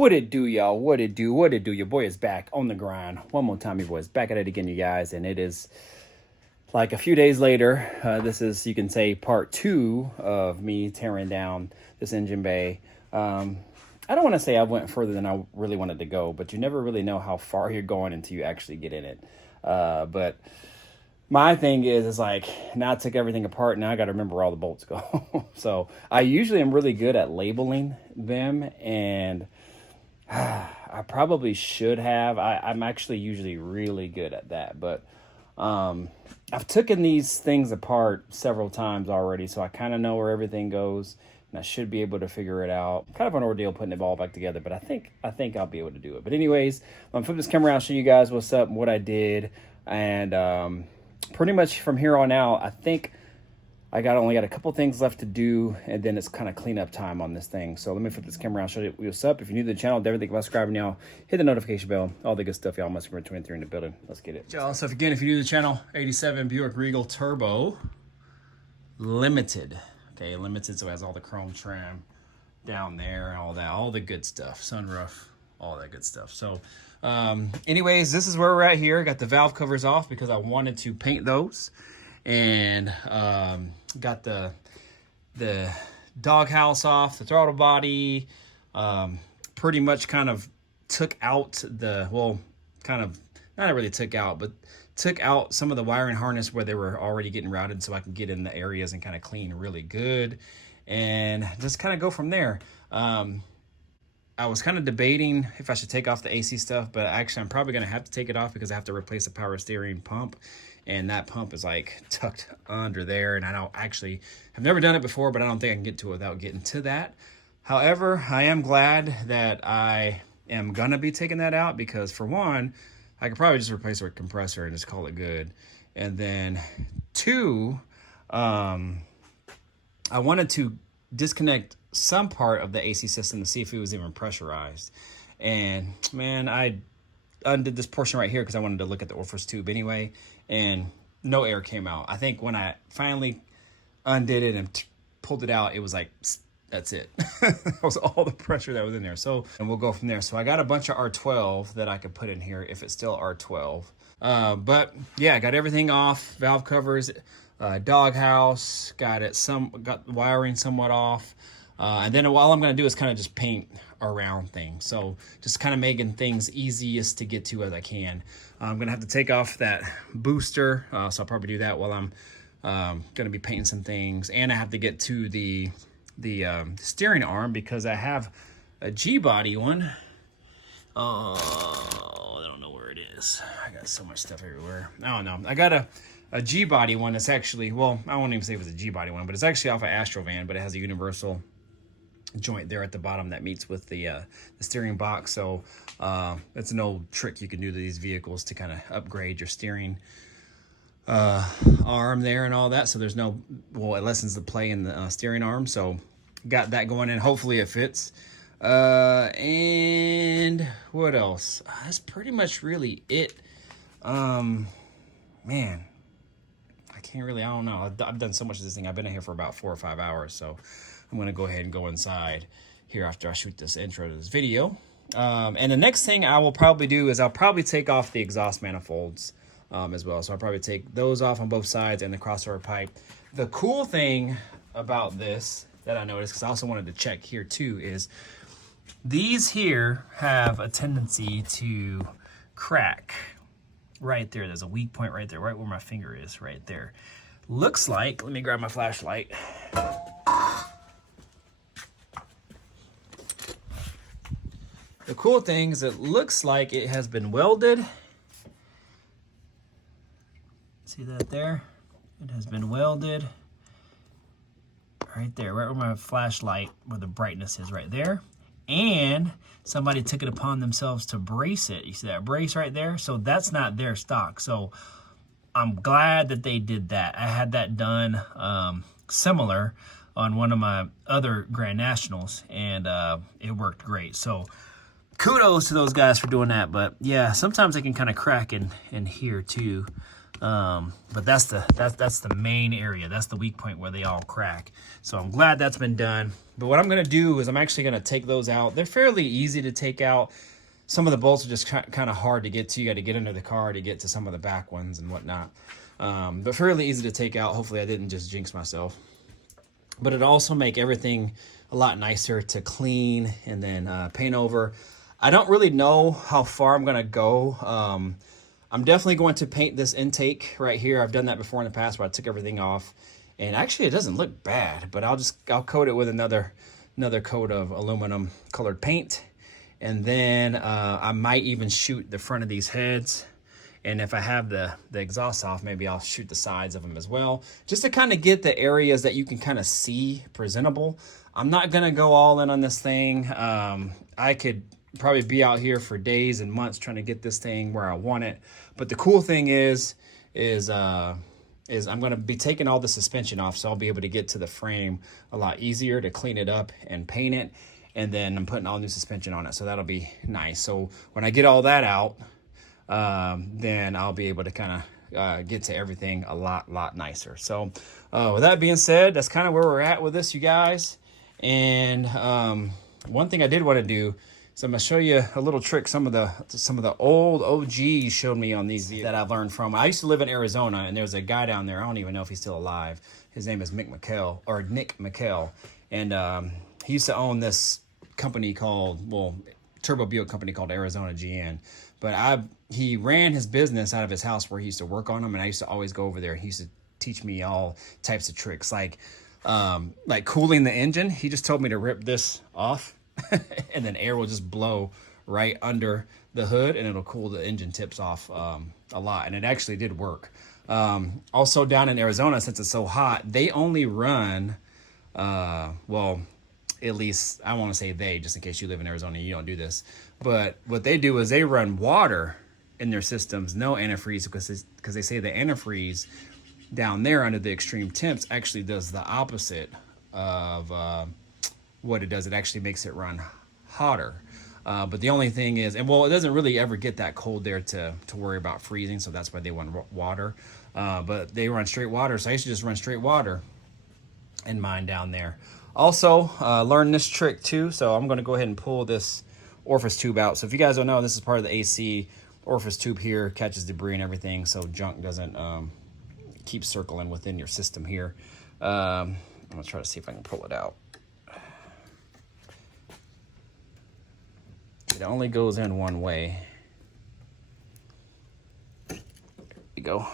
What it do, y'all? What it do? What it do? Your boy is back on the grind. One more time, your boy is back at it again, you guys. And it is like a few days later. This is, you can say, part 2 of me tearing down this engine bay. I don't want to say I went further than I really wanted to go, but you never really know how far you're going until you actually get in it. But my thing is like, now I took everything apart. Now I got to remember where all the bolts go. So I usually am really good at labeling them, and I probably should have. I'm actually usually really good at that, but I've taken these things apart several times already, so I kind of know where everything goes, and I should be able to figure it out. Kind of an ordeal putting it all back together, but I think I'll be able to do it. But anyways, I'm gonna flip this camera around, show you guys what's up and what I did, and pretty much from here on out, I think I only got a couple things left to do, and then it's kind of cleanup time on this thing. So let me flip this camera around, show you what's up. If you're new to the channel, definitely think about subscribing now. Hit the notification bell, all the good stuff, y'all. Must remember 23 in the building. Let's get it. Y'all, so if you're new to the channel, 87 Buick Regal Turbo Limited. Okay, limited, so it has all the chrome trim down there and all that, all the good stuff. Sunroof, all that good stuff. So anyways, this is where we're at here. Got the valve covers off because I wanted to paint those. And got the doghouse off, the throttle body, pretty much kind of took out not really took out, but took out some of the wiring harness where they were already getting routed, so I can get in the areas and kind of clean really good and just kind of go from there. I was kind of debating if I should take off the AC stuff, but actually I'm probably going to have to take it off because I have to replace the power steering pump. And that pump is like tucked under there. And I don't actually have never done it before, but I don't think I can get to it without getting to that. However, I am glad that I am going to be taking that out because, for one, I could probably just replace it with a compressor and just call it good. And then 2, I wanted to disconnect some part of the AC system to see if it was even pressurized. And man, I undid this portion right here because I wanted to look at the orifice tube anyway, and no air came out. I think when I finally undid it and pulled it out, it was like, that's it. That was all the pressure that was in there. So, and we'll go from there. So I got a bunch of R12 that I could put in here if it's still R12. But yeah, I got everything off, valve covers, doghouse, got the wiring somewhat off. And then all I'm going to do is kind of just paint around things. So just kind of making things easiest to get to as I can. I'm going to have to take off that booster. So I'll probably do that while I'm going to be painting some things. And I have to get to the steering arm because I have a Gbody one. Oh, I don't know where it is. I got so much stuff everywhere. I don't know. I got a Gbody one that's actually, well, I won't even say it was a Gbody one, but it's actually off an Astrovan, but it has a universal joint there at the bottom that meets with the steering box. So that's an old trick you can do to these vehicles to kind of upgrade your steering arm there and all that. So there's no, well, it lessens the play in the steering arm. So got that going in. Hopefully it fits. And what else? That's pretty much really it. Man, I can't really, I don't know. I've done so much of this thing. I've been in here for about 4 or 5 hours. So I'm going to go ahead and go inside here after I shoot this intro to this video. And the next thing I will probably do is I'll probably take off the exhaust manifolds as well. So I'll probably take those off on both sides and the crossover pipe. The cool thing about this that I noticed, because I also wanted to check here too, is these here have a tendency to crack right there. There's a weak point right there, right where my finger is, right there. Looks like, let me grab my flashlight. The cool thing is it looks like it has been welded. See that there? It has been welded right there, right where my flashlight, where the brightness is right there. And somebody took it upon themselves to brace it. You see that brace right there? So that's not their stock. So I'm glad that they did that. I had that done similar on one of my other Grand Nationals, and it worked great. So kudos to those guys for doing that. But yeah, sometimes they can kind of crack in here too. But that's the main area. That's the weak point where they all crack. So I'm glad that's been done. But what I'm going to do is I'm actually going to take those out. They're fairly easy to take out. Some of the bolts are just kind of hard to get to. You got to get under the car to get to some of the back ones and whatnot. But fairly easy to take out. Hopefully I didn't just jinx myself. But it'll also make everything a lot nicer to clean and then paint over. I don't really know how far I'm going to go. I'm definitely going to paint this intake right here. I've done that before in the past where I took everything off. And actually it doesn't look bad, but I'll coat it with another coat of aluminum colored paint. And then I might even shoot the front of these heads. And if I have the exhaust off, maybe I'll shoot the sides of them as well, just to kind of get the areas that you can kind of see presentable. I'm not going to go all in on this thing. I could probably be out here for days and months trying to get this thing where I want it. But the cool thing is I'm going to be taking all the suspension off, so I'll be able to get to the frame a lot easier to clean it up and paint it. And then I'm putting all new suspension on it, so that'll be nice. So when I get all that out, then I'll be able to kind of get to everything a lot nicer. So with that being said, that's kind of where we're at with this, you guys. And one thing I did want to do is I'm going to show you a little trick some of the old OGs showed me on these that I've learned from. I used to live in Arizona, and there's a guy down there. I don't even know if he's still alive. His name is Nick McKell. And he used to own this company called, Turbo Buick company called Arizona GN. But he ran his business out of his house where he used to work on them, and I used to always go over there. He used to teach me all types of tricks, like cooling the engine. He just told me to rip this off, and then air will just blow right under the hood, and it'll cool the engine tips off a lot. And it actually did work. Also down in Arizona, since it's so hot, they only run, at least I want to say they, just in case you live in Arizona and you don't do this. But what they do is they run water in their systems, no antifreeze, because they say the antifreeze down there under the extreme temps actually does the opposite of what it does. It actually makes it run hotter. But the only thing is, it doesn't really ever get that cold there to worry about freezing, so that's why they run water. But they run straight water, so I used to just run straight water in mine down there. Also, learned this trick too, so I'm going to go ahead and pull this orifice tube out. So if you guys don't know, this is part of the AC. Orifice tube here catches debris and everything, so junk doesn't keep circling within your system here. I'm going to try to see if I can pull it out. It only goes in one way. There you go.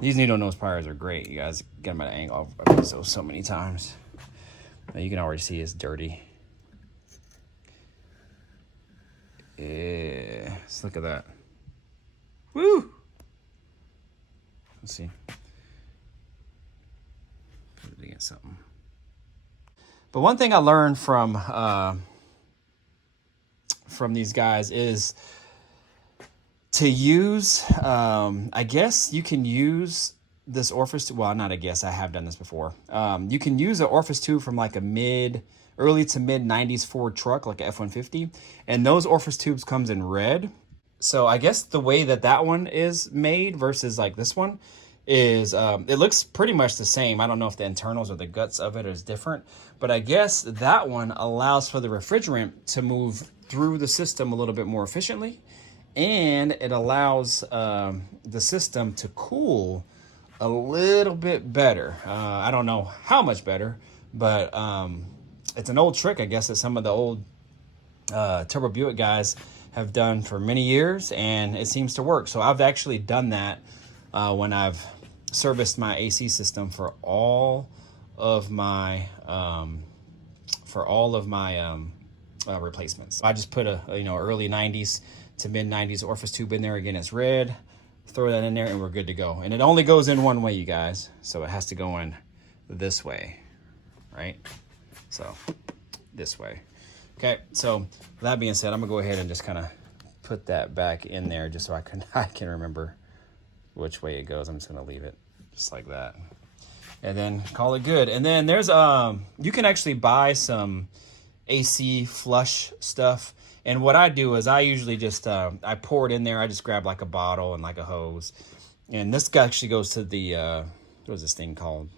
These needle nose pliers are great. You guys get them at an angle. I've used those so many times. Now you can already see it's dirty. Yeah, let's look at that. Woo! Let's see. Put it against something. But one thing I learned from these guys is to use, I guess you can use this orifice tube. Well, not I guess, I have done this before. You can use an orifice tube from like a early to mid 90s Ford truck, like a F-150. And those orifice tubes comes in red. So I guess the way that one is made versus like this one is, it looks pretty much the same. I don't know if the internals or the guts of it is different, but I guess that one allows for the refrigerant to move through the system a little bit more efficiently. And it allows the system to cool a little bit better. I don't know how much better, but it's an old trick, I guess, that some of the old Turbo Buick guys have done for many years, and it seems to work. So I've actually done that when I've serviced my AC system for all of my replacements. I just put a early 90s to mid 90s orifice tube in there. Again, it's red. Throw that in there and we're good to go. And it only goes in one way, you guys. So it has to go in this way, right? So this way. Okay, so with that being said, I'm gonna go ahead and just kind of put that back in there just so I can remember which way it goes. I'm just gonna leave it just like that. And then call it good. And then there's you can actually buy some AC flush stuff. And what I do is I usually just, I pour it in there. I just grab like a bottle and like a hose. And this actually goes to the, what is this thing called?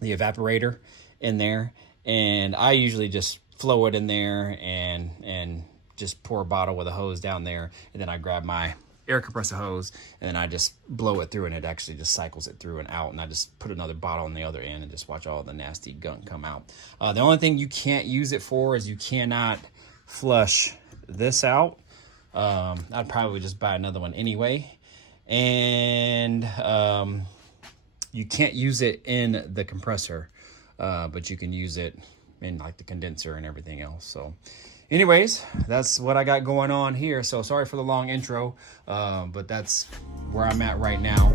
The evaporator. in there, and I usually just flow it in there and just pour a bottle with a hose down there, and then I grab my air compressor hose and then I just blow it through, and it actually just cycles it through and out, and I just put another bottle on the other end and just watch all the nasty gunk come out. The only thing you can't use it for is you cannot flush this out. I'd probably just buy another one anyway, and you can't use it in the compressor, but you can use it in like the condenser and everything else. So anyways, that's what I got going on here. So sorry for the long intro, but that's where I'm at right now.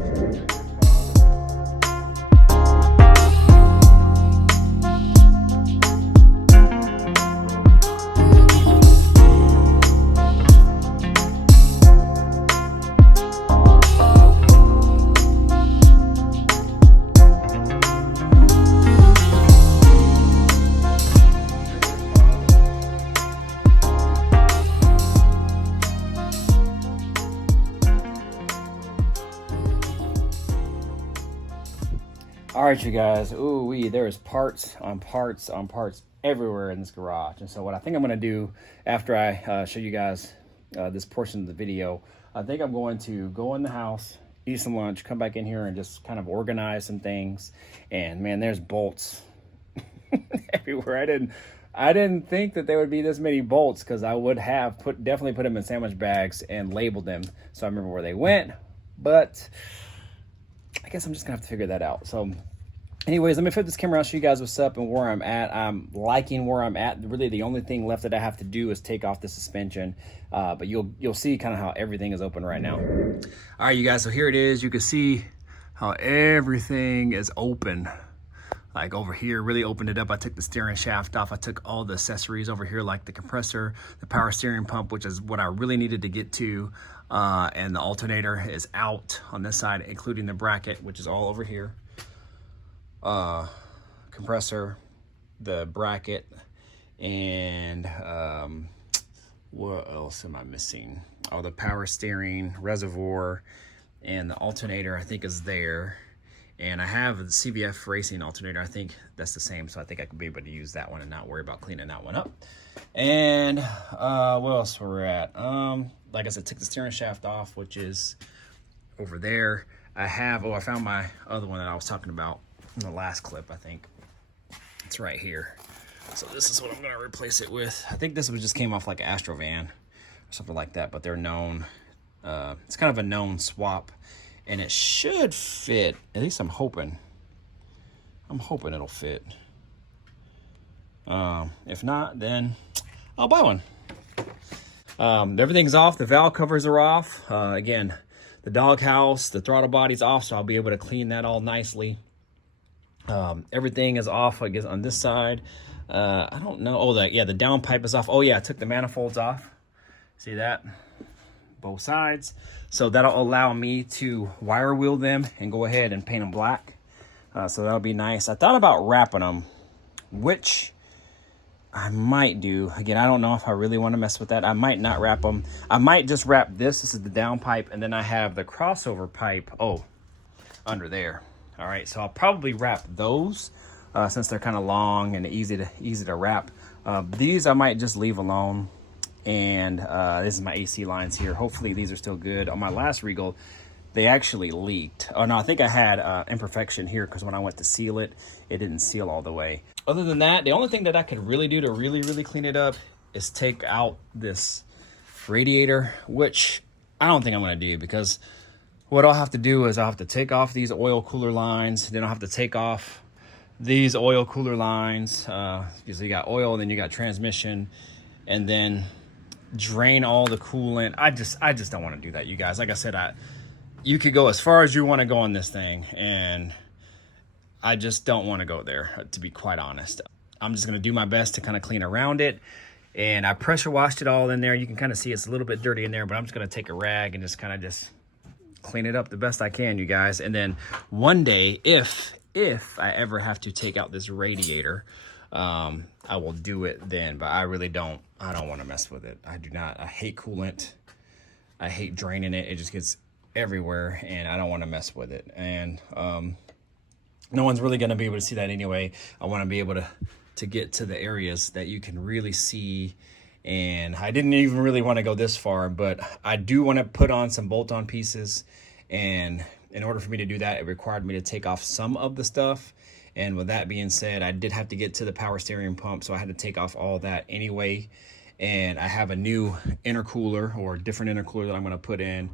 All right, you guys, there's parts on parts on parts everywhere in this garage. And so what I think I'm gonna do after I show you guys this portion of the video, I think I'm going to go in the house, eat some lunch, come back in here and just kind of organize some things. And man, there's bolts everywhere. I didn't think that there would be this many bolts, because I would have definitely put them in sandwich bags and labeled them so I remember where they went, but I guess I'm just gonna have to figure that out. So anyways, let me flip this camera out, show you guys what's up and where I'm at. I'm liking where I'm at. Really the only thing left that I have to do is take off the suspension, but you'll see kind of how everything is open right now. All right, you guys, so here it is. You can see how everything is open. Like over here, really opened it up. I took the steering shaft off. I took all the accessories over here, like the compressor, the power steering pump, which is what I really needed to get to. And the alternator is out on this side, including the bracket, which is all over here. Compressor, the bracket, and what else am I missing? Oh, the power steering, reservoir, and the alternator I think is there. And I have the CVF racing alternator. I think that's the same, so I think I could be able to use that one and not worry about cleaning that one up. And what else we're at? Like I said, took the steering shaft off, which is over there. I found my other one that I was talking about in the last clip, I think. It's right here. So this is what I'm gonna replace it with. I think this one just came off like an Astrovan or something like that, but they're known. It's kind of a known swap, and it should fit. At least I'm hoping. I'm hoping it'll fit. If not, then I'll buy one. Everything's off. The valve covers are off. Again, the doghouse, the throttle body's off, so I'll be able to clean that all nicely. Everything is off, I guess, on this side. I don't know. Oh, the downpipe is off. Oh yeah, I took the manifolds off. See that? Both sides. So that'll allow me to wire wheel them and go ahead and paint them black. So that'll be nice. I thought about wrapping them, which I might do. Again, I don't know if I really want to mess with that. I might not wrap them. I might just wrap this. This is the downpipe, and then I have the crossover pipe, under there. All right, so I'll probably wrap those since they're kind of long and easy to wrap. These I might just leave alone. And this is my AC lines here. Hopefully these are still good. On my last Regal, they actually leaked. Oh no, I think I had imperfection here because when I went to seal it, it didn't seal all the way. Other than that, the only thing that I could really do to really clean it up is take out this radiator, which I don't think I'm gonna do, because what I'll have to do is I'll have to take off these oil cooler lines. Then I'll have to take off these oil cooler lines. Because you got oil and then you got transmission, and then drain all the coolant. I just don't want to do that, you guys. Like I said, you could go as far as you want to go on this thing, and I just don't want to go there, to be quite honest. I'm just going to do my best to kind of clean around it, and I pressure washed it all in there. You can kind of see it's a little bit dirty in there, but I'm just going to take a rag and just kind of just clean it up the best I can, you guys. And then one day, if I ever have to take out this radiator, I will do it then, but I don't want to mess with it. I do not. I hate coolant. I hate draining it. It just gets everywhere, and I don't want to mess with it. And no one's really going to be able to see that anyway. I want to be able to get to the areas that you can really see. And I didn't even really want to go this far, but I do want to put on some bolt-on pieces. And in order for me to do that, it required me to take off some of the stuff. And with that being said, I did have to get to the power steering pump, so I had to take off all that anyway. And I have a new intercooler, or different intercooler, that I'm going to put in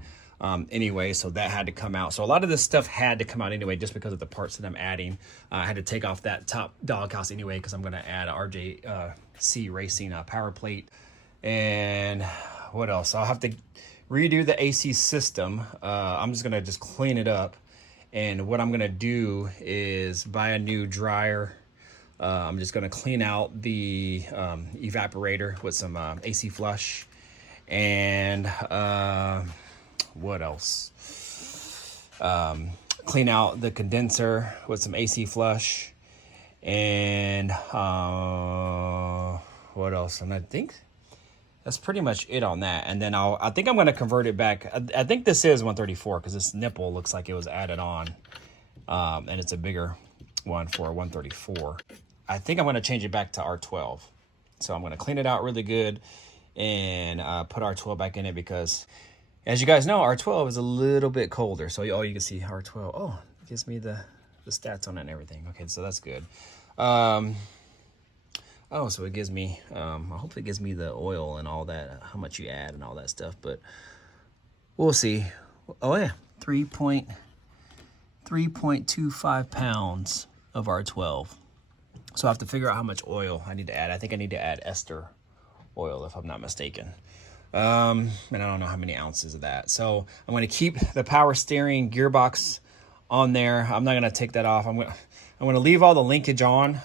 anyway, so that had to come out. So a lot of this stuff had to come out anyway, just because of the parts that I'm adding. I had to take off that top doghouse anyway, because I'm going to add a RJC Racing power plate. And what else? I'll have to redo the AC system. I'm just going to clean it up. And what I'm going to do is buy a new dryer. I'm just going to clean out the evaporator with some AC flush. And what else? Clean out the condenser with some AC flush. And what else? And I think that's pretty much it on that. And then I think I'm going to convert it back. I think this is 134, because this nipple looks like it was added on. And it's a bigger one for a 134. I think I'm going to change it back to R12. So I'm going to clean it out really good and put R12 back in it, because as you guys know, R12 is a little bit colder. So you can see R12. Oh, it gives me the stats on it and everything. Okay, so that's good. Oh, so it gives me, hopefully it gives me the oil and all that, how much you add and all that stuff, but we'll see. Oh yeah, 3.25 pounds of R12. So I have to figure out how much oil I need to add. I think I need to add ester oil, if I'm not mistaken. And I don't know how many ounces of that. So I'm going to keep the power steering gearbox on there. I'm not going to take that off. I'm going to leave all the linkage on.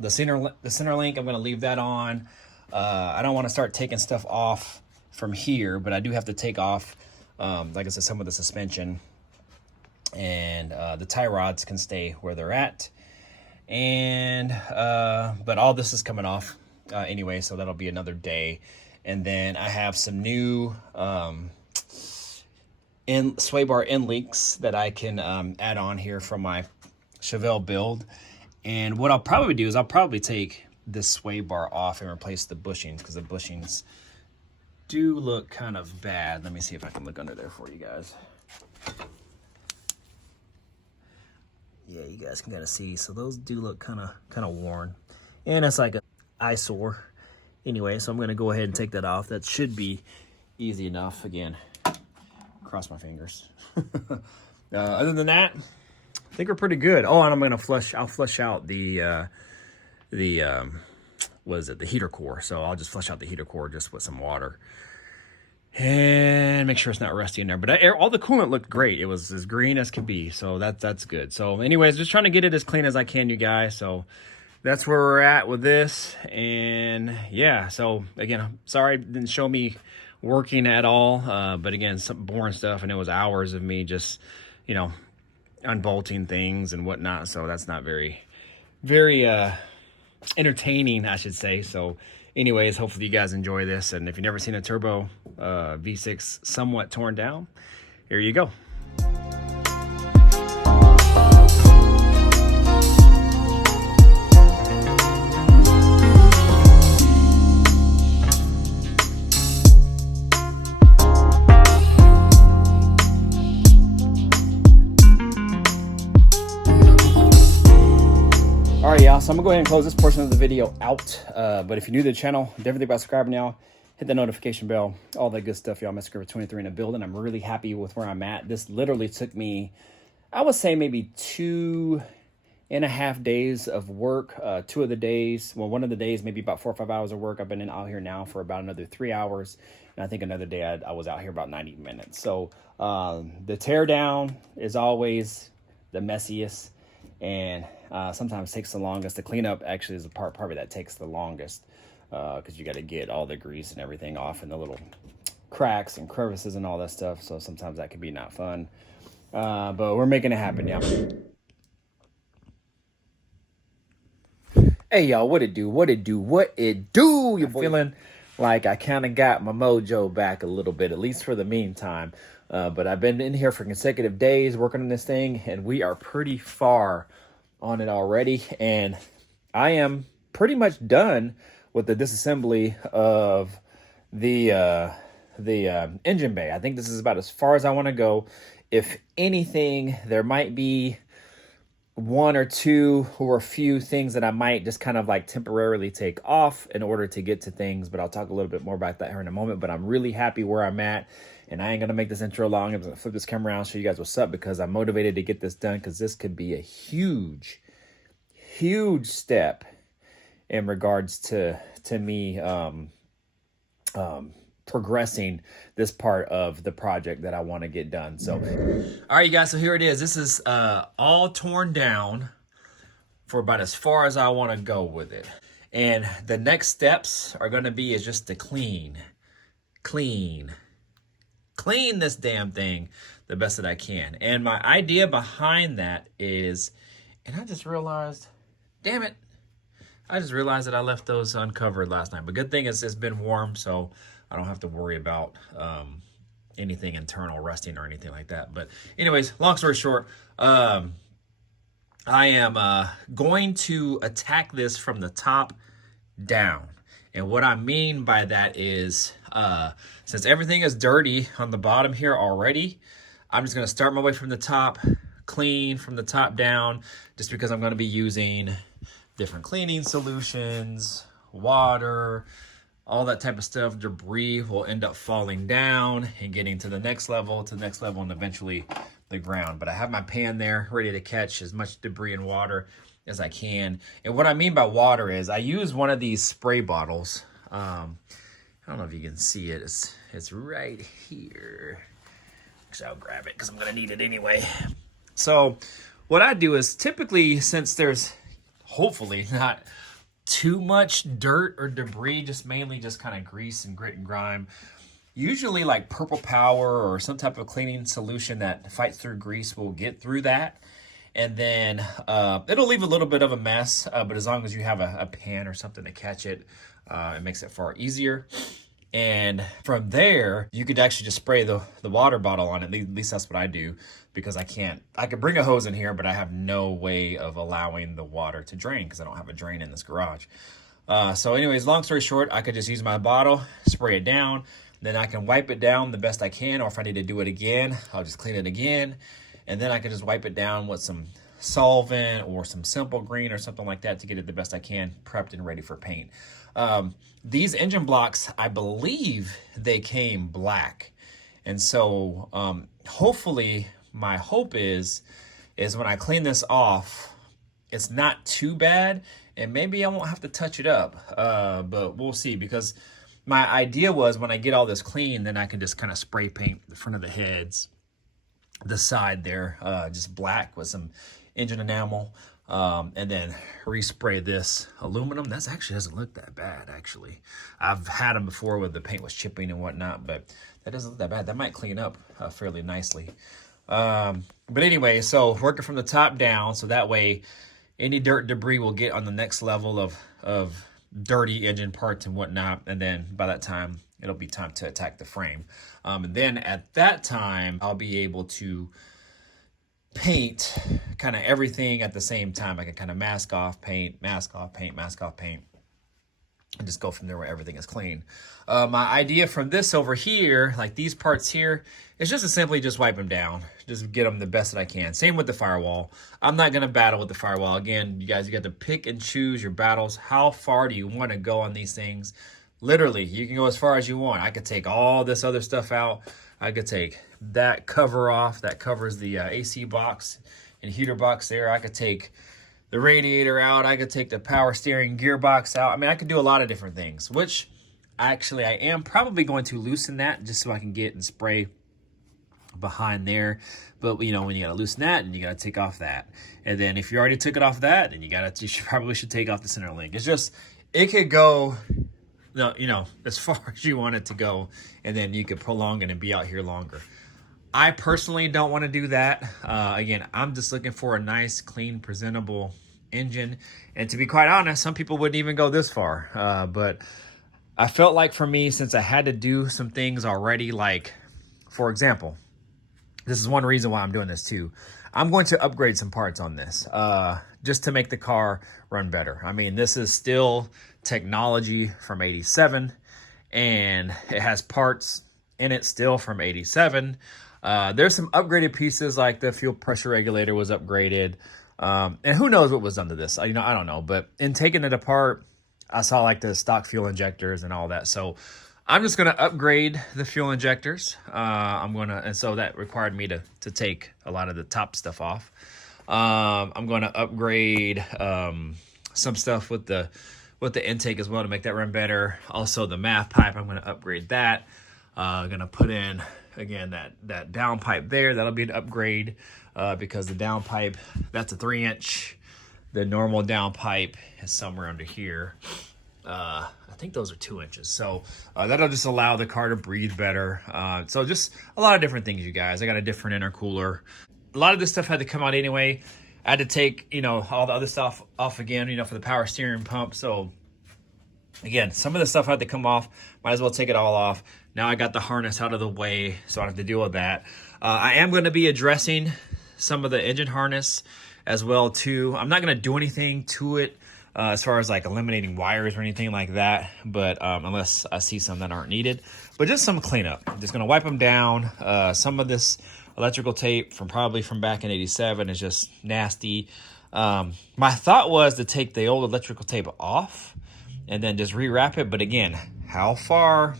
The center link, I'm going to leave that on. I don't want to start taking stuff off from here, but I do have to take off, like I said, some of the suspension. And the tie rods can stay where they're at. And but all this is coming off anyway, so that'll be another day. And then I have some new sway bar end links that I can add on here from my Chevelle build. And what I'll probably do is I'll probably take this sway bar off and replace the bushings, because the bushings do look kind of bad. Let me see if I can look under there for you guys. Yeah, you guys can kind of see. So those do look kind of worn, and it's like an eyesore. Anyway, so I'm going to go ahead and take that off. That should be easy enough. Again, cross my fingers. Other than that, I think we're pretty good. Oh, and I'm going to I'll flush out the what is it? The heater core. So I'll just flush out the heater core just with some water and make sure it's not rusty in there. But all the coolant looked great. It was as green as could be. So that's good. So anyways, just trying to get it as clean as I can, you guys. So that's where we're at with this. And yeah, so again, I'm sorry it didn't show me working at all. But again, some boring stuff, and it was hours of me just, unbolting things and whatnot. So that's not very entertaining, I should say. So anyways, hopefully you guys enjoy this. And if you've never seen a turbo V6 somewhat torn down, here you go. Alright, y'all, so I'm gonna go ahead and close this portion of the video out. But if you're new to the channel, definitely think about subscribing now. Hit the notification bell, all that good stuff, y'all. I'm Mr. 23 in the building. I'm really happy with where I'm at. This literally took me, I would say, maybe 2.5 days of work. 2 of the days, well, one of the days, maybe about 4 or 5 hours of work. I've been out here now for about another 3 hours. And I think another day I was out here about 90 minutes. So the teardown is always the messiest, and sometimes takes the longest. The cleanup actually is the part probably that takes the longest, because you got to get all the grease and everything off and the little cracks and crevices and all that stuff. So sometimes that can be not fun, but we're making it happen now. Hey y'all, what it do? You're feeling like I kind of got my mojo back a little bit, at least for the meantime. But I've been in here for consecutive days working on this thing, and we are pretty far on it already. And I am pretty much done with the disassembly of the engine bay. I think this is about as far as I want to go. If anything, there might be one or two or a few things that I might just kind of like temporarily take off in order to get to things, but I'll talk a little bit more about that here in a moment. But I'm really happy where I'm at, and I ain't gonna make this intro long. I'm gonna flip this camera around, show you guys what's up, because I'm motivated to get this done, because this could be a huge step in regards to me progressing this part of the project that I want to get done. So, all right, you guys, so here it is. This is all torn down for about as far as I want to go with it. And the next steps are going to be is just to clean this damn thing the best that I can. And my idea behind that is, and I just realized, damn it, I just realized that I left those uncovered last night. But good thing is it's been warm, so I don't have to worry about anything internal rusting or anything like that. But anyways, long story short, I am going to attack this from the top down. And what I mean by that is, since everything is dirty on the bottom here already, I'm just going to start my way from the top, clean from the top down, just because I'm going to be using different cleaning solutions, water, all that type of stuff. Debris will end up falling down and getting to the next level, and eventually the ground. But I have my pan there ready to catch as much debris and water as I can. And what I mean by water is I use one of these spray bottles. I don't know if you can see it. It's right here. Actually, I'll grab it because I'm going to need it anyway. So what I do is typically, since there's hopefully not too much dirt or debris, just mainly just kind of grease and grit and grime, usually like Purple Power or some type of cleaning solution that fights through grease will get through that. And then it'll leave a little bit of a mess, but as long as you have a pan or something to catch it, it makes it far easier. And from there, you could actually just spray the water bottle on it. At least that's what I do, because I could bring a hose in here, but I have no way of allowing the water to drain because I don't have a drain in this garage. So anyways, long story short, I could just use my bottle, spray it down, then I can wipe it down the best I can, or if I need to do it again, I'll just clean it again. And then I can just wipe it down with some solvent or some simple green or something like that to get it the best I can, prepped and ready for paint. These engine blocks, I believe they came black. And so hopefully, my hope is when I clean this off, it's not too bad, and maybe I won't have to touch it up, but we'll see, because my idea was when I get all this clean, then I can just kind of spray paint the front of the heads, the side there, just black with some engine enamel, and then respray this aluminum. That actually doesn't look that bad, actually. I've had them before where the paint was chipping and whatnot, but that doesn't look that bad. That might clean up fairly nicely. But anyway, so working from the top down, so that way any dirt debris will get on the next level of dirty engine parts and whatnot, and then by that time, it'll be time to attack the frame. And then at that time, I'll be able to paint kind of everything at the same time. I can kind of mask off, paint, mask off, paint, mask off, paint, and just go from there where everything is clean. My idea from this over here, like these parts here, is just to simply just wipe them down. Just get them the best that I can. Same with the firewall. I'm not going to battle with the firewall. Again, you guys, you got to pick and choose your battles. How far do you want to go on these things? Literally, you can go as far as you want. I could take all this other stuff out. I could take that cover off. That covers the AC box and heater box there. I could take the radiator out. I could take the power steering gearbox out. I mean, I could do a lot of different things, which actually I am probably going to loosen that just so I can get and spray behind there. But you know, when you got to loosen that, and you got to take off that. And then if you already took it off that, then you probably should take off the center link. It's just, it could go, you know, as far as you want it to go, and then you could prolong it and be out here longer. I personally don't want to do that. Again, I'm just looking for a nice, clean, presentable engine. And to be quite honest, some people wouldn't even go this far. But I felt like for me, since I had to do some things already, like, for example, This is one reason why I'm doing this too. I'm going to upgrade some parts on this just to make the car run better. I mean, this is still technology from 87 and it has parts in it still from 87. There's some upgraded pieces, like the fuel pressure regulator was upgraded. And who knows what was done to this? I don't know. But in taking it apart, I saw like the stock fuel injectors and all that. So I'm just going to upgrade the fuel injectors. And so that required me to take a lot of the top stuff off. I'm going to upgrade some stuff with the intake as well to make that run better. Also the MAF pipe, I'm going to upgrade that. I'm going to put in, again, that down pipe there. That'll be an upgrade because the down pipe, that's a 3-inch. The normal down pipe is somewhere under here. I think those are 2 inches. So that'll just allow the car to breathe better. So just a lot of different things, you guys. I got a different intercooler. A lot of this stuff had to come out anyway. I had to take, all the other stuff off again, for the power steering pump. So again, some of the stuff had to come off. Might as well take it all off. Now I got the harness out of the way, so I don't have to deal with that. I am going to be addressing some of the engine harness as well too. I'm not going to do anything to it as far as like eliminating wires or anything like that, but unless I see some that aren't needed. But just some cleanup. I'm just going to wipe them down. Some of this electrical tape from back in 87 is just nasty. My thought was to take the old electrical tape off and then just rewrap it. But again, how far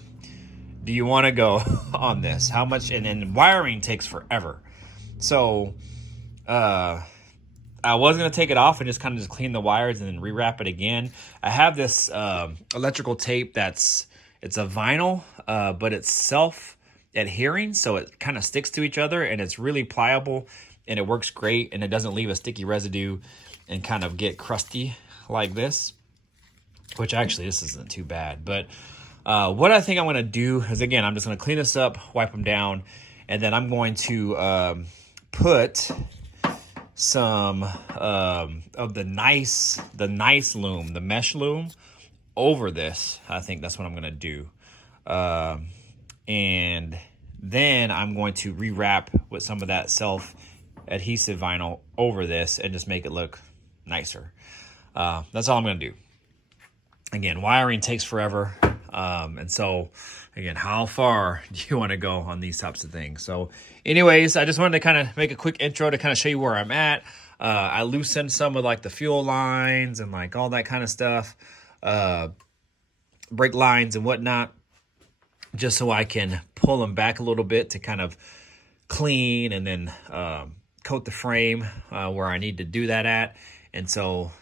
do you want to go on this? How much? And then wiring takes forever. So I was going to take it off and just kind of just clean the wires and then rewrap it again. I have this electrical tape it's a vinyl, but it's self-adhering, so it kind of sticks to each other, and it's really pliable, and it works great, and it doesn't leave a sticky residue and kind of get crusty like this, which actually this isn't too bad. But what I think I'm going to do is, again, I'm just going to clean this up, wipe them down, and then I'm going to put some of the nice loom, the mesh loom, over this. I think that's what I'm going to do. And then I'm going to rewrap with some of that self-adhesive vinyl over this and just make it look nicer. That's all I'm going to do. Again, wiring takes forever. And so, again, how far do you want to go on these types of things? So anyways, I just wanted to kind of make a quick intro to kind of show you where I'm at. I loosened some of like the fuel lines and like all that kind of stuff, brake lines and whatnot, just so I can pull them back a little bit to kind of clean and then coat the frame where I need to do that at. And so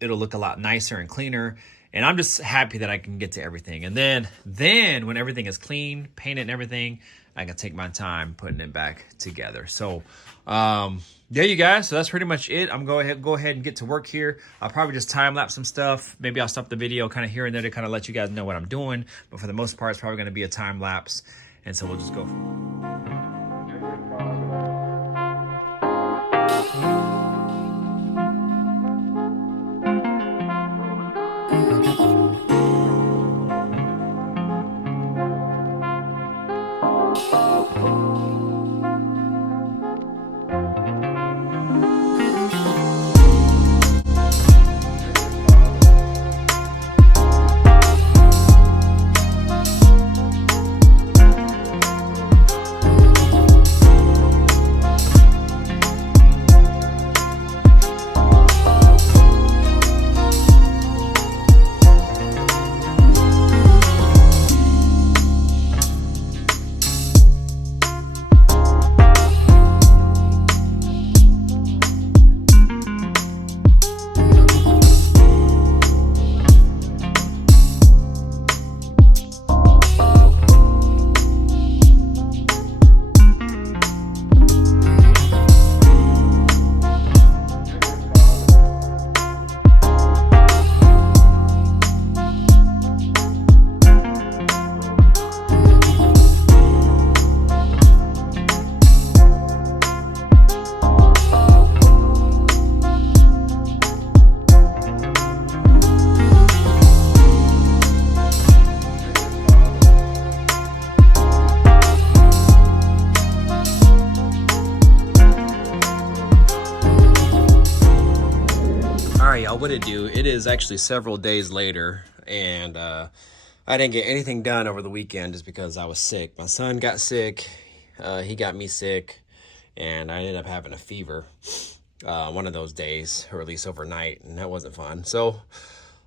it'll look a lot nicer and cleaner. And I'm just happy that I can get to everything. And then when everything is clean, painted and everything, I can take my time putting it back together. So, yeah, you guys. So that's pretty much it. I'm going to go ahead and get to work here. I'll probably just time lapse some stuff. Maybe I'll stop the video kind of here and there to kind of let you guys know what I'm doing. But for the most part, it's probably going to be a time lapse. And so we'll just go from what it do? It is actually several days later, and I didn't get anything done over the weekend just because I was sick. My son got sick, he got me sick, and I ended up having a fever one of those days, or at least overnight, and that wasn't fun. So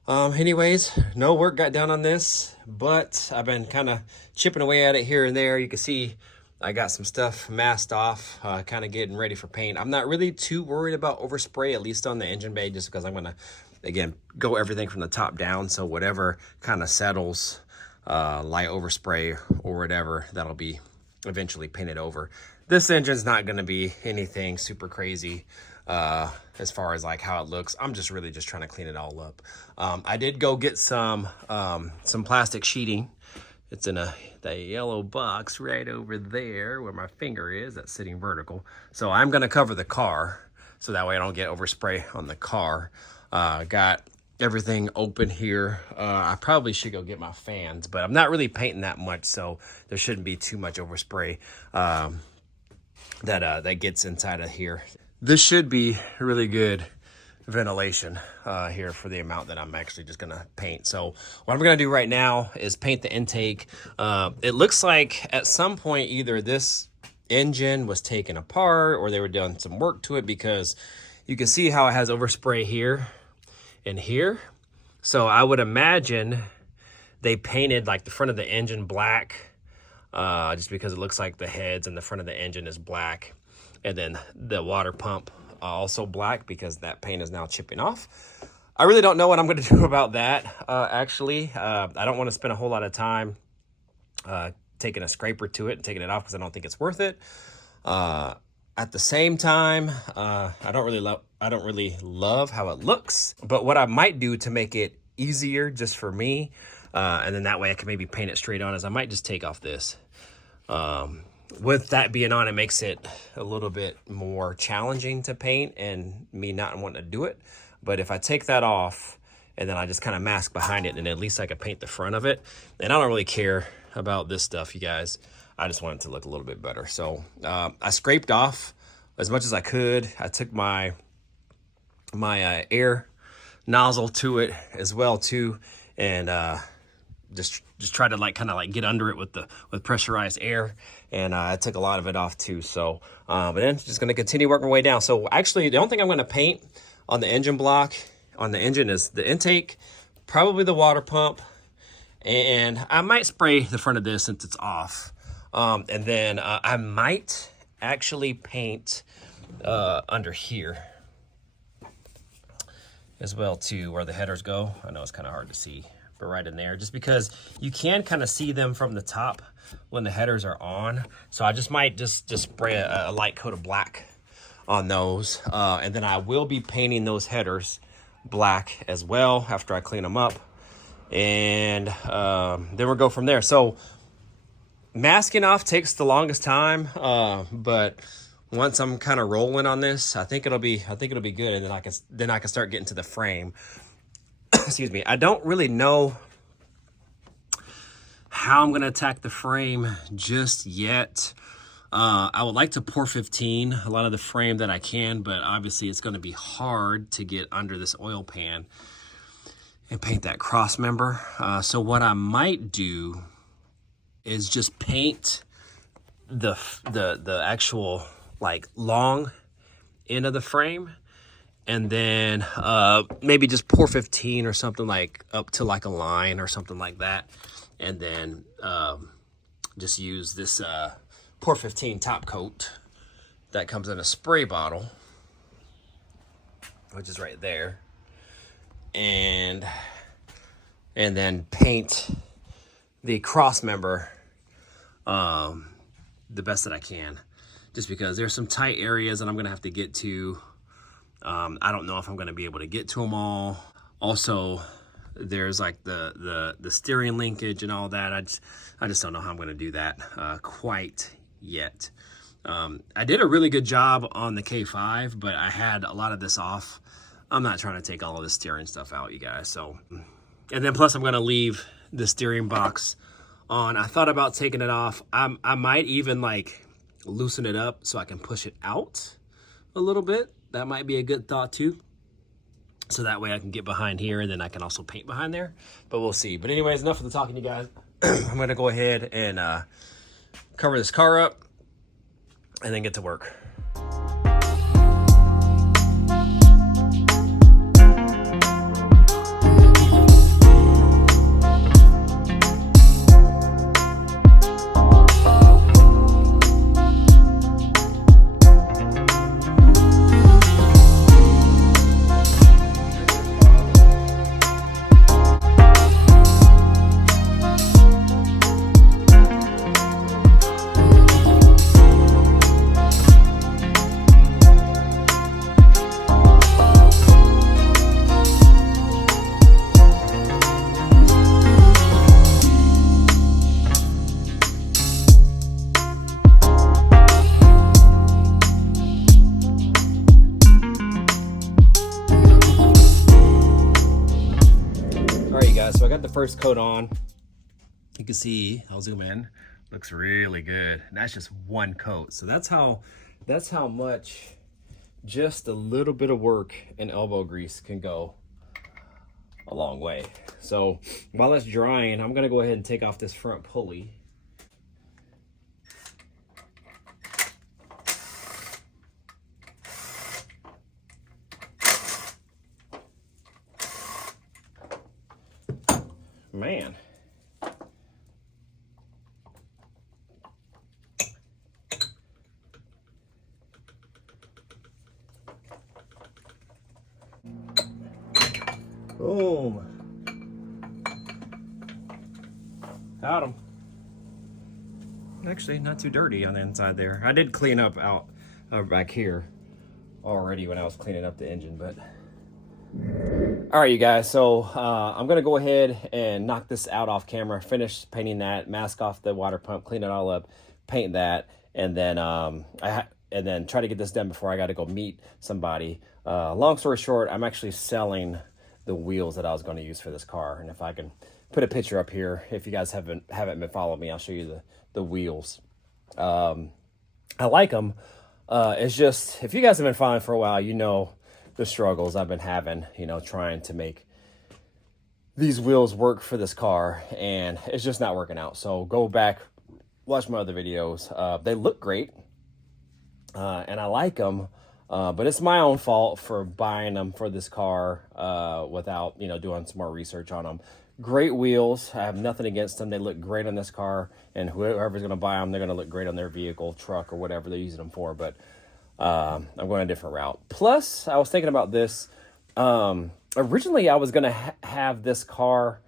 anyways, no work got done on this, but I've been kind of chipping away at it here and there. You can see I got some stuff masked off, kind of getting ready for paint. I'm not really too worried about overspray, at least on the engine bay, just because I'm going to, again, go everything from the top down. So whatever kind of settles, light overspray or whatever, that'll be eventually painted over. This engine's not going to be anything super crazy as far as like how it looks. I'm just really just trying to clean it all up. I did go get some plastic sheeting. It's in that yellow box right over there where my finger is, that's sitting vertical. So I'm gonna cover the car so that way I don't get overspray on the car. Got everything open here. I probably should go get my fans, but I'm not really painting that much, so there shouldn't be too much overspray that gets inside of here. This should be really good ventilation here for the amount that I'm actually just gonna paint. So what I'm gonna do right now is paint the intake. It looks like at some point either this engine was taken apart or they were doing some work to it, because you can see how it has overspray here and here. So I would imagine they painted like the front of the engine black, just because it looks like the heads and the front of the engine is black, and then the water pump also black because that paint is now chipping off. I really don't know what I'm going to do about that, actually. I don't want to spend a whole lot of time taking a scraper to it and taking it off because I don't think it's worth it. At the same time, I don't really love how it looks, but what I might do to make it easier just for me, and then that way I can maybe paint it straight on, is I might just take off this. With that being on, it makes it a little bit more challenging to paint and me not wanting to do it. But if I take that off and then I just kind of mask behind it, then at least I can paint the front of it. And I don't really care about this stuff, you guys. I just want it to look a little bit better. So I scraped off as much as I could. I took my air nozzle to it as well too, and just try to like kind of like get under it with pressurized air, and I took a lot of it off too. So but then just going to continue working my way down. So actually the only thing I'm going to paint on the engine block, on the engine, is the intake, probably the water pump, and I might spray the front of this since it's off, and then I might actually paint under here as well too, where the headers go. I know it's kind of hard to see, but right in there, just because you can kind of see them from the top when the headers are on. So I just might just spray a light coat of black on those, and then I will be painting those headers black as well after I clean them up, and then we'll go from there. So masking off takes the longest time, but once I'm kind of rolling on this, I think it'll be good, and then I can start getting to the frame. Excuse me. I don't really know how I'm going to attack the frame just yet. I would like to pour 15 a lot of the frame that I can, but obviously it's going to be hard to get under this oil pan and paint that cross member. So what I might do is just paint the actual like long end of the frame, and then maybe just pour 15 or something, like up to like a line or something like that, and then just use this pour 15 top coat that comes in a spray bottle, which is right there, and then paint the cross member the best that I can, just because there's some tight areas that I'm gonna have to get to. I don't know if I'm gonna be able to get to them all. Also, there's like the steering linkage and all that. I just don't know how I'm gonna do that quite yet. I did a really good job on the K5, but I had a lot of this off. I'm not trying to take all of the steering stuff out, you guys. So, and then plus I'm gonna leave the steering box on. I thought about taking it off. I might even like loosen it up so I can push it out a little bit. That might be a good thought too. so that way I can get behind here, and then I can also paint behind there, but we'll see. But anyways, enough of the talking, you guys. I'm gonna go ahead and cover this car up and then get to work. So I got the first coat on. You can see, I'll zoom in, looks really good. And that's just one coat. So that's how much just a little bit of work and elbow grease can go a long way. So while that's drying, I'm gonna go ahead and take off this front pulley. Man. Boom. Got him. Actually, not too dirty on the inside there. I did clean up out back here already when I was cleaning up the engine, but all right, you guys, so I'm gonna go ahead and knock this out off camera, finish painting that, mask off the water pump, clean it all up, paint that, and then and then try to get this done before I got to go meet somebody. Long story short, I'm actually selling the wheels that I was going to use for this car, and if I can put a picture up here, if you guys haven't been following me, I'll show you the wheels. I like them. It's just, if you guys have been following for a while, you know the struggles I've been having, you know, trying to make these wheels work for this car, and it's just not working out. So go back, watch my other videos. They look great, and I like them, but it's my own fault for buying them for this car without, you know, doing some more research on them. Great wheels. I have nothing against them. They look great on this car, and whoever's going to buy them, they're going to look great on their vehicle, truck, or whatever they're using them for. But I'm going a different route. Plus, I was thinking about this. Originally, I was going to have this car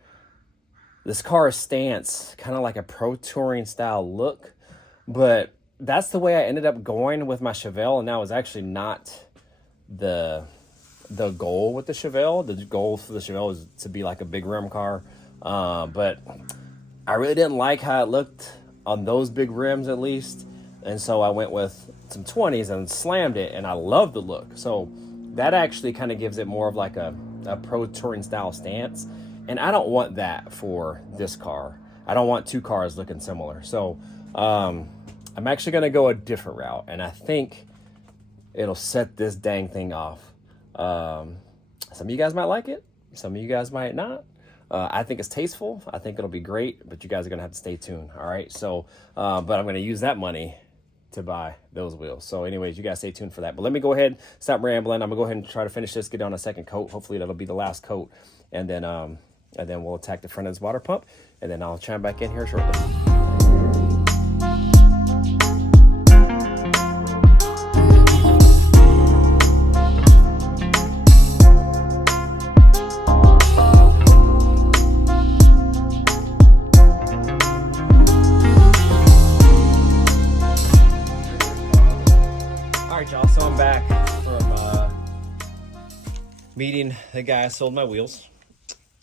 stance kind of like a pro touring style look, but that's the way I ended up going with my Chevelle, and that was actually not the goal with the Chevelle. The goal for the Chevelle was to be like a big rim car, but I really didn't like how it looked on those big rims, at least, and so I went with some 20s and slammed it, and I love the look. So that actually kind of gives it more of like a pro touring style stance, and I don't want that for this car. I don't want two cars looking similar. So I'm actually going to go a different route, and I think it'll set this dang thing off. Some of you guys might like it, some of you guys might not. I think it's tasteful. I think it'll be great, but you guys are going to have to stay tuned. All right. So, but I'm going to use that money to buy those wheels. So anyways, you guys stay tuned for that. But let me go ahead, stop rambling. I'm gonna go ahead and try to finish this, get on a second coat. Hopefully that'll be the last coat. And then we'll attack the front of this water pump, and then I'll chime back in here shortly. Y'all, so I'm back from meeting the guy I sold my wheels,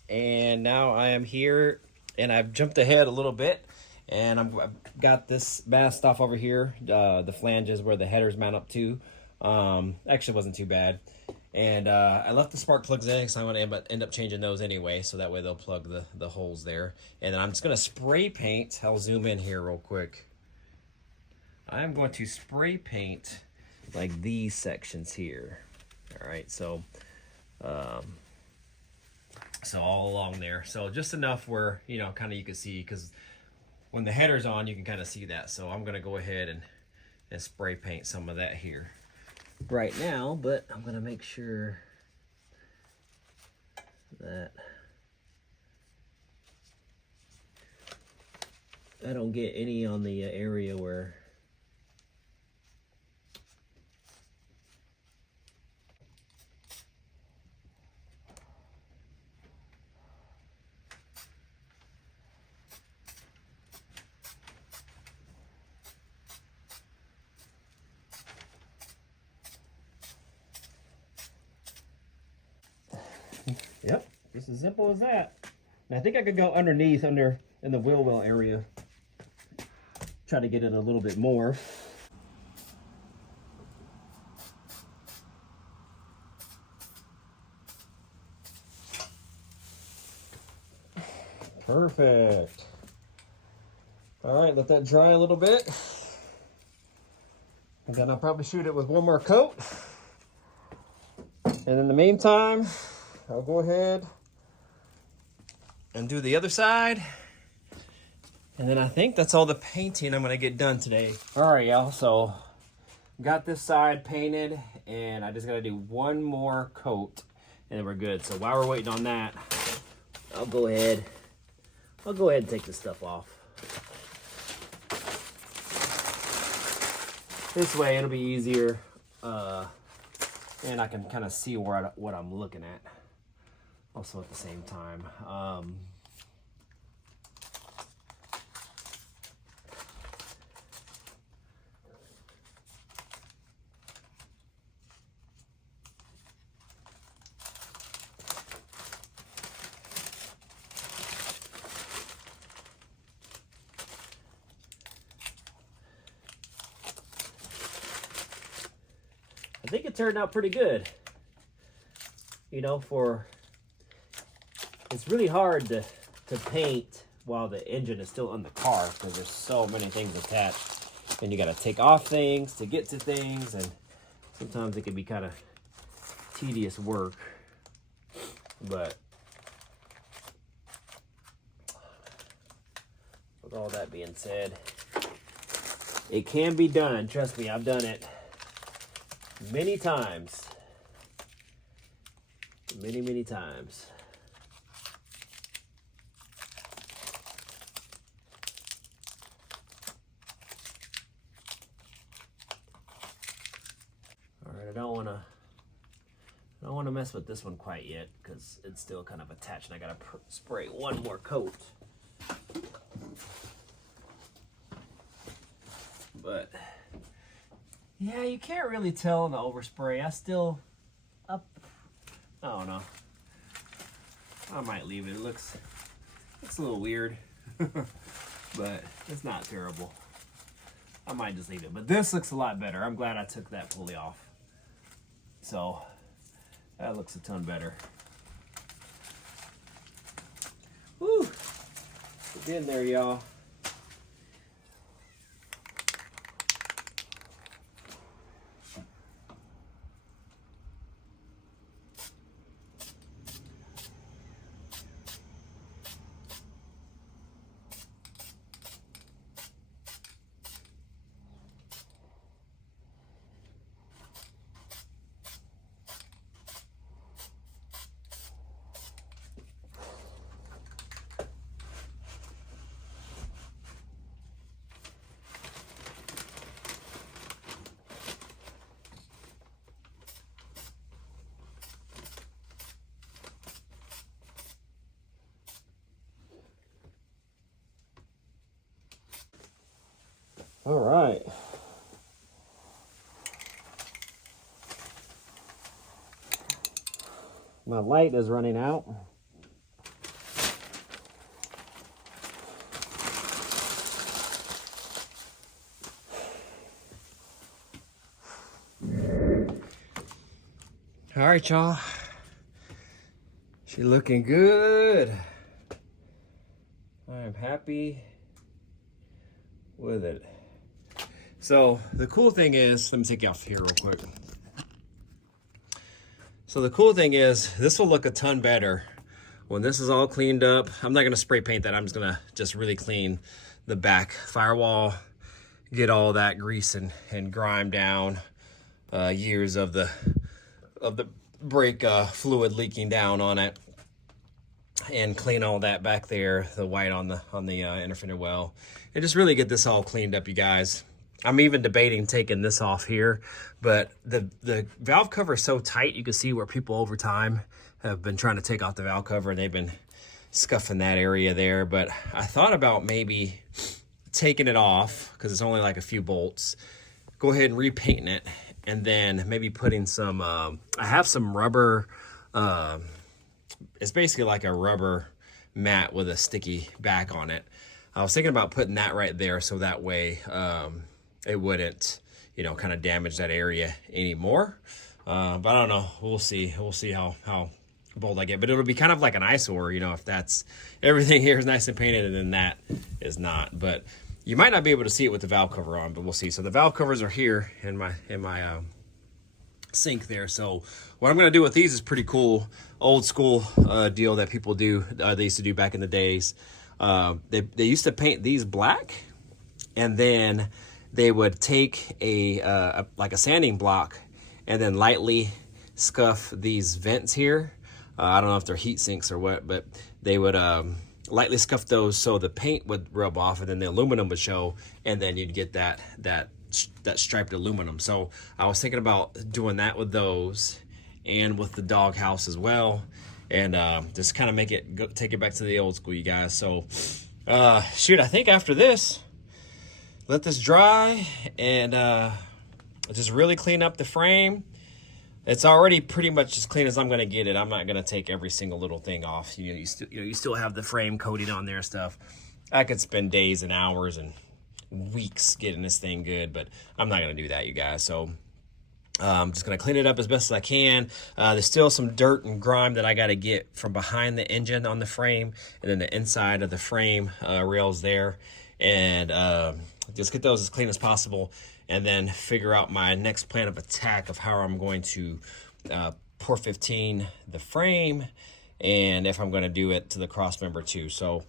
and now I am here, and I've jumped ahead a little bit, and I've got this masked off over here, the flanges where the headers mount up to. Actually wasn't too bad, and I left the spark plugs in because I'm going to end up changing those anyway, so that way they'll plug the holes there. And then I'm just going to spray paint. I'll zoom in here real quick. I'm going to spray paint like these sections here. All right, so So all along there. So just enough where, you know, kind of you can see, because when the header's on, you can kind of see that. So I'm going to go ahead and spray paint some of that here right now, but I'm going to make sure that I don't get any on the area where Yep, just as simple as that. And I think I could go underneath, in the wheel well area. Try to get it a little bit more. Perfect. All right, let that dry a little bit. And then I'll probably shoot it with one more coat. And in the meantime, I'll go ahead and do the other side. And then I think that's all the painting I'm gonna get done today. All right, y'all, so got this side painted and I just gotta do one more coat and then we're good. So while we're waiting on that, I'll go ahead and take this stuff off. This way it'll be easier and I can kind of see what I'm looking at also at the same time. I think it turned out pretty good. You know, it's really hard to paint while the engine is still in the car because there's so many things attached. And you got to take off things to get to things, and sometimes it can be kind of tedious work. But with all that being said, it can be done. Trust me, I've done it many times. Many times. All right, I don't want to mess with this one quite yet because it's still kind of attached and I got to spray one more coat. But yeah, you can't really tell in the overspray. I don't know. I might leave it. It looks a little weird, but it's not terrible. I might just leave it. But this looks a lot better. I'm glad I took that pulley off. So that looks a ton better. Woo! Get in there, y'all. All right. My light is running out. All right, y'all. She's looking good. I am happy with it. So the cool thing is, let me take you off here real quick. So the cool thing is this will look a ton better when this is all cleaned up. I'm not gonna spray paint that. I'm just gonna really clean the back firewall, get all that grease and grime down, years of the brake fluid leaking down on it, and clean all that back there, the white on the inner fender well, and just really get this all cleaned up, you guys. I'm even debating taking this off here, but the valve cover is so tight, you can see where people over time have been trying to take off the valve cover, and they've been scuffing that area there. But I thought about maybe taking it off, because it's only like a few bolts, go ahead and repainting it, and then maybe putting some, I have some rubber, it's basically like a rubber mat with a sticky back on it. I was thinking about putting that right there, so that way it wouldn't, you know, kind of damage that area anymore. But I don't know. We'll see. We'll see how bold I get. But it'll be kind of like an eyesore, you know, if that's everything here is nice and painted and then that is not. But you might not be able to see it with the valve cover on, but we'll see. So the valve covers are here in my sink there. So what I'm going to do with these is pretty cool, old school deal that people do. They used to do back in the days. They used to paint these black, and then they would take like a sanding block and then lightly scuff these vents here. I don't know if they're heat sinks or what, but they would lightly scuff those so the paint would rub off, and then the aluminum would show, and then you'd get that striped aluminum. So I was thinking about doing that with those and with the doghouse as well, and just kind of take it back to the old school, you guys. So shoot, I think after this, let this dry and just really clean up the frame. It's already pretty much as clean as I'm gonna get it. I'm not gonna take every single little thing off. You still have the frame coating on there and stuff. I could spend days and hours and weeks getting this thing good, but I'm not gonna do that, you guys. So I'm just gonna clean it up as best as I can. There's still some dirt and grime that I gotta get from behind the engine on the frame, and then the inside of the frame rails there, and just get those as clean as possible, and then figure out my next plan of attack of how I'm going to pour 15 the frame, and if I'm going to do it to the cross member too. So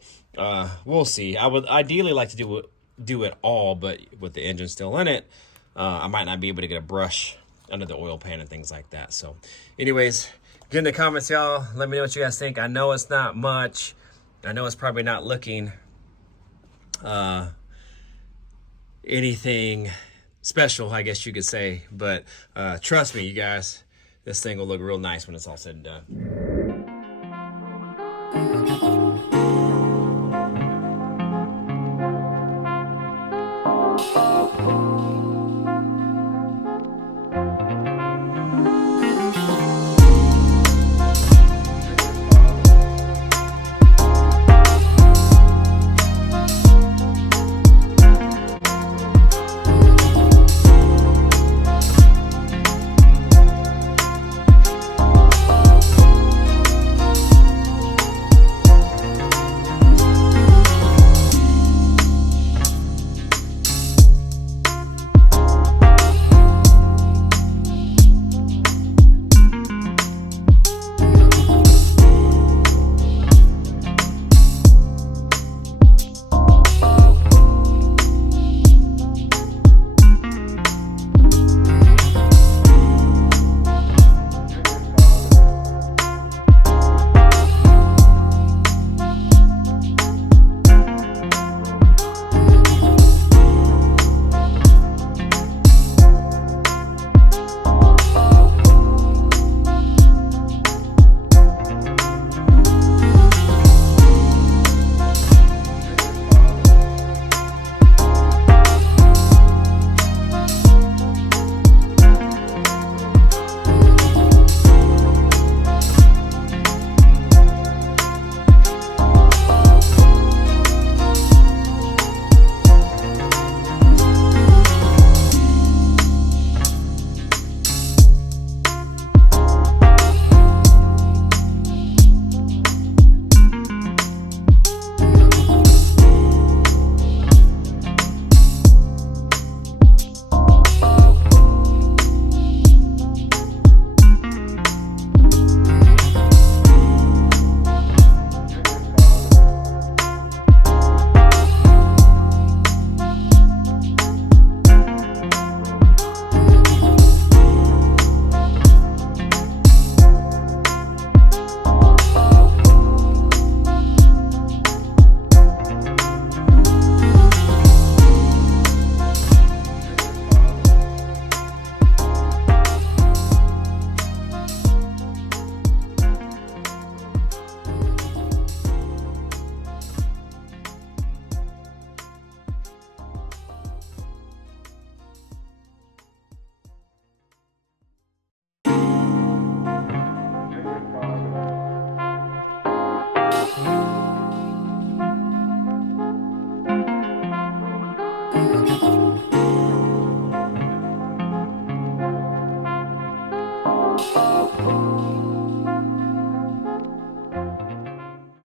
we'll see. I would ideally like to do it all, but with the engine still in it, I might not be able to get a brush under the oil pan and things like that. So anyways, get in the comments, y'all. Let me know what you guys think. I know it's not much. I know it's probably not looking anything special, I guess you could say, but trust me, you guys, this thing will look real nice when it's all said and done.